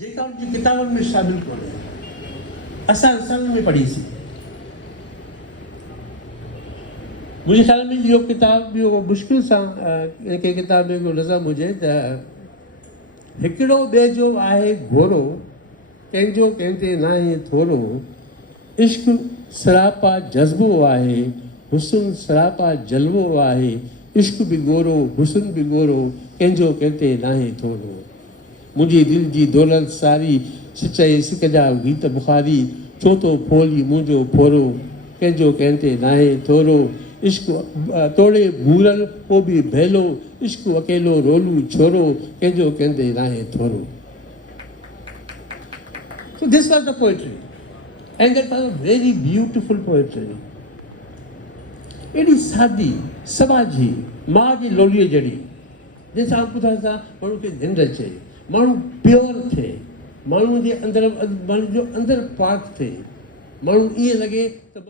जेका उनकी किताबनि में शामिल कोन्हे असां रसालनि में पढ़ीसीं। मुंहिंजे ख़्याल में इहो किताब इहो मुश्किल सां कंहिं किताब में नज़म हुजे त हिकिड़ो ॿिए जो आहे घोरो कंहिंजो कंहिंते नाहे थोरो, इश्क सरापा जज़्बो आहे हुस्न सरापा जलवो आहे, इश्क बि गोरो हुस्न बि गोरो कंहिंजो कंहिंते नाहे थोरो। मुंहिंजी दिलि जी दौलत सारी सचाई सिक जा गीत बुखारी, छो थो फोली मुंहिंजो फोरो कंहिंजो कंहिंते नाहे थोरो, इश्क तोड़े भूरल पोइ बि भेलो, इश्क अकेलो रोलू छोरो कंहिंजो कंहिंते नाहे थोरो। So this was the poetry and that was a very beautiful poetry. एॾी सादी समाजी मां जी लोलीअ जहिड़ी जंहिंसां ॿुधण सां माण्हू खे निंड अचे, माण्हू प्योर थिए, माण्हू जे अंदरि माण्हू जो अंदरि पाक थिए, माण्हू ईअं लॻे त